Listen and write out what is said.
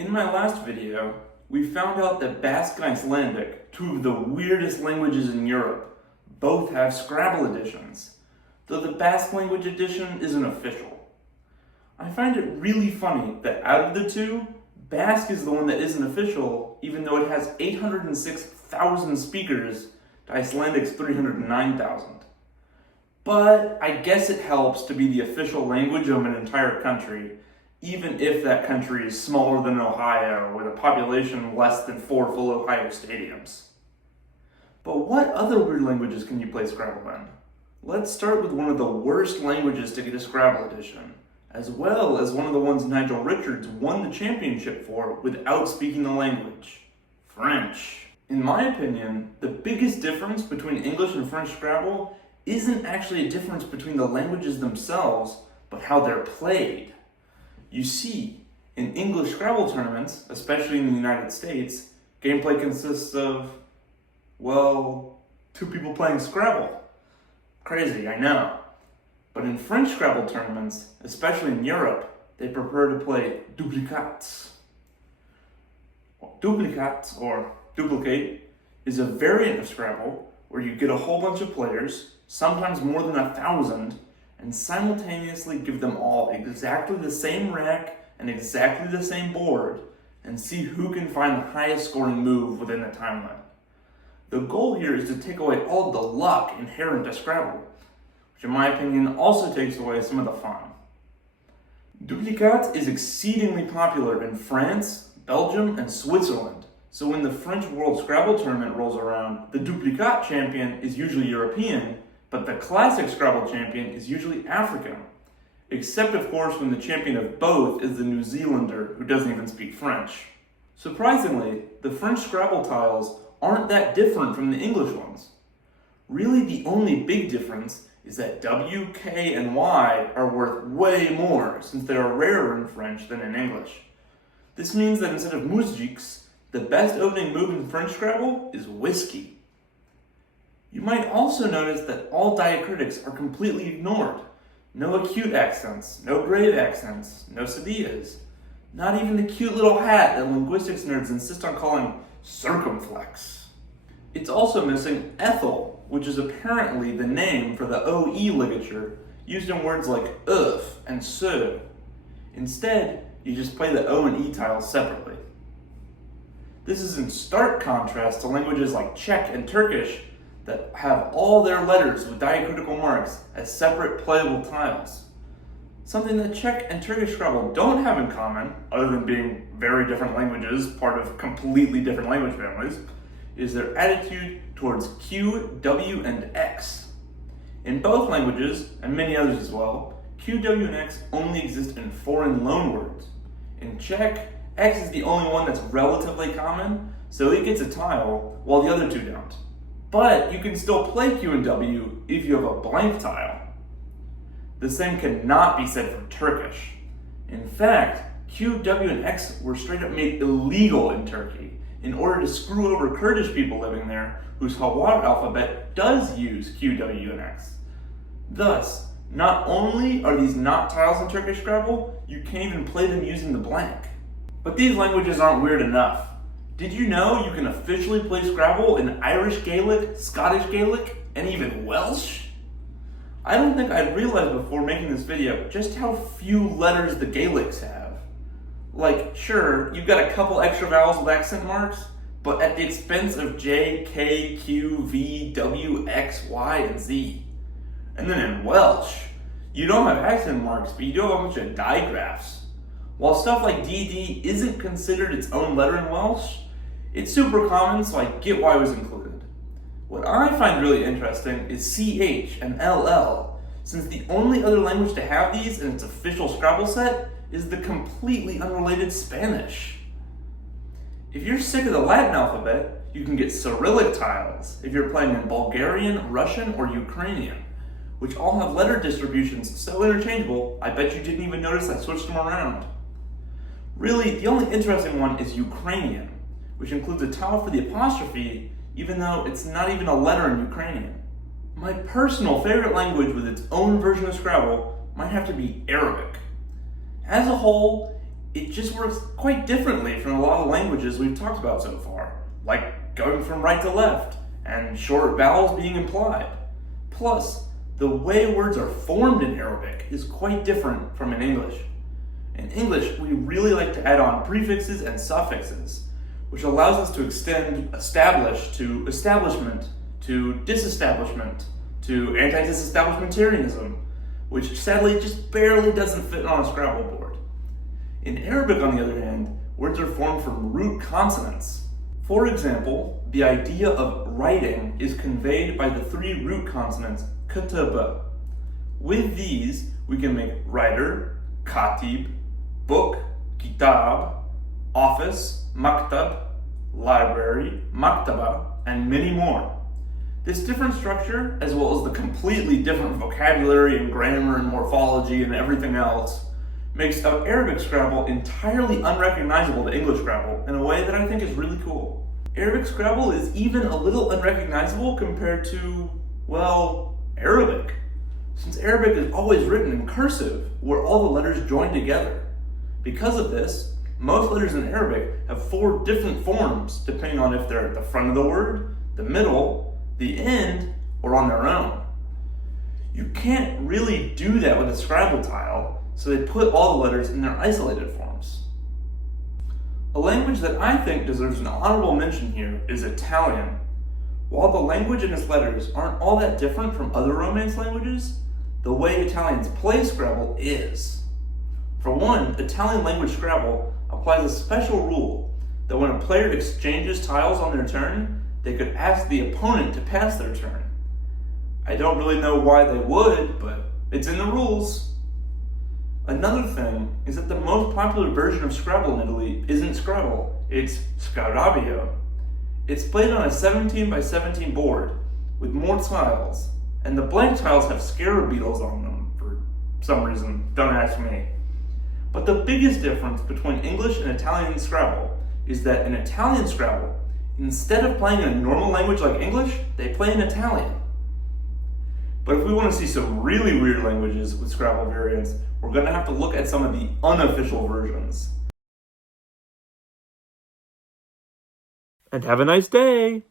In my last video, we found out that Basque-Icelandic, two of the weirdest languages in Europe, both have Scrabble editions, though the Basque language edition isn't official. I find it really funny that out of the two, Basque is the one that isn't official, even though it has 806,000 speakers to Icelandic's 309,000. But I guess it helps to be the official language of an entire country, even if that country is smaller than Ohio with a population less than 4 full Ohio stadiums. But what other weird languages can you play Scrabble in? Let's start with one of the worst languages to get a Scrabble edition, as well as one of the ones Nigel Richards won the championship for without speaking the language: French. In my opinion, the biggest difference between English and French Scrabble isn't actually a difference between the languages themselves, but how they're played. You see, in English Scrabble tournaments, especially in the United States, gameplay consists of, well, 2 people playing Scrabble. Crazy, I know. But in French Scrabble tournaments, especially in Europe, they prefer to play duplicates. Duplicates, or duplicate, is a variant of Scrabble where you get a whole bunch of players, sometimes more than 1,000, and simultaneously give them all exactly the same rack and exactly the same board, and see who can find the highest scoring move within the time limit. The goal here is to take away all the luck inherent to Scrabble, which in my opinion also takes away some of the fun. Duplicate is exceedingly popular in France, Belgium, and Switzerland, so when the French World Scrabble Tournament rolls around, the Duplicate champion is usually European, but the classic Scrabble champion is usually African, except of course when the champion of both is the New Zealander who doesn't even speak French. Surprisingly, the French Scrabble tiles aren't that different from the English ones. Really, the only big difference is that W, K, and Y are worth way more since they are rarer in French than in English. This means that instead of mousjiks, the best opening move in French Scrabble is whiskey. You might also notice that all diacritics are completely ignored. No acute accents, no grave accents, no cedillas, not even the cute little hat that linguistics nerds insist on calling circumflex. It's also missing ethyl, which is apparently the name for the OE ligature used in words like "uf" and "so." Instead, you just play the O and E tiles separately. This is in stark contrast to languages like Czech and Turkish that have all their letters with diacritical marks as separate playable tiles. Something that Czech and Turkish Scrabble don't have in common, other than being very different languages, part of completely different language families, is their attitude towards Q, W, and X. In both languages, and many others as well, Q, W, and X only exist in foreign loanwords. In Czech, X is the only one that's relatively common, so it gets a tile, while the other two don't. But you can still play Q and W if you have a blank tile. The same cannot be said for Turkish. In fact, Q, W, and X were straight up made illegal in Turkey in order to screw over Kurdish people living there whose Hawar alphabet does use Q, W, and X. Thus, not only are these not tiles in Turkish Scrabble, you can't even play them using the blank. But these languages aren't weird enough. Did you know you can officially play Scrabble in Irish Gaelic, Scottish Gaelic, and even Welsh? I don't think I'd realized before making this video just how few letters the Gaelics have. Like, sure, you've got a couple extra vowels with accent marks, but at the expense of J, K, Q, V, W, X, Y, and Z. And then in Welsh, you don't have accent marks, but you do have a bunch of digraphs. While stuff like DD isn't considered its own letter in Welsh, it's super common, so I get why it was included. What I find really interesting is CH and LL, since the only other language to have these in its official Scrabble set is the completely unrelated Spanish. If you're sick of the Latin alphabet, you can get Cyrillic tiles if you're playing in Bulgarian, Russian, or Ukrainian, which all have letter distributions so interchangeable, I bet you didn't even notice I switched them around. Really, the only interesting one is Ukrainian, which includes a tile for the apostrophe, even though it's not even a letter in Ukrainian. My personal favorite language with its own version of Scrabble might have to be Arabic. As a whole, it just works quite differently from a lot of languages we've talked about so far, like going from right to left and short vowels being implied. Plus, the way words are formed in Arabic is quite different from in English. In English, we really like to add on prefixes and suffixes, which allows us to extend establish to establishment, to disestablishment, to anti-disestablishmentarianism, which sadly just barely doesn't fit on a Scrabble board. In Arabic, on the other hand, words are formed from root consonants. For example, the idea of writing is conveyed by the three root consonants kataba. With these, we can make writer, katib, book, kitab, office, maktab, library, maktaba, and many more. This different structure, as well as the completely different vocabulary and grammar and morphology and everything else, makes Arabic Scrabble entirely unrecognizable to English Scrabble in a way that I think is really cool. Arabic Scrabble is even a little unrecognizable compared to, well, Arabic, since Arabic is always written in cursive, where all the letters join together. Because of this, most letters in Arabic have 4 different forms, depending on if they're at the front of the word, the middle, the end, or on their own. You can't really do that with a Scrabble tile, so they put all the letters in their isolated forms. A language that I think deserves an honorable mention here is Italian. While the language and its letters aren't all that different from other Romance languages, the way Italians play Scrabble is. For one, Italian language Scrabble applies a special rule that when a player exchanges tiles on their turn, they could ask the opponent to pass their turn. I don't really know why they would, but it's in the rules. Another thing is that the most popular version of Scrabble in Italy isn't Scrabble, it's Scarabeo. It's played on a 17 by 17 board with more tiles, and the blank tiles have scarab beetles on them for some reason, don't ask me. But the biggest difference between English and Italian Scrabble is that in Italian Scrabble, instead of playing in a normal language like English, they play in Italian. But if we want to see some really weird languages with Scrabble variants, we're going to have to look at some of the unofficial versions. And have a nice day!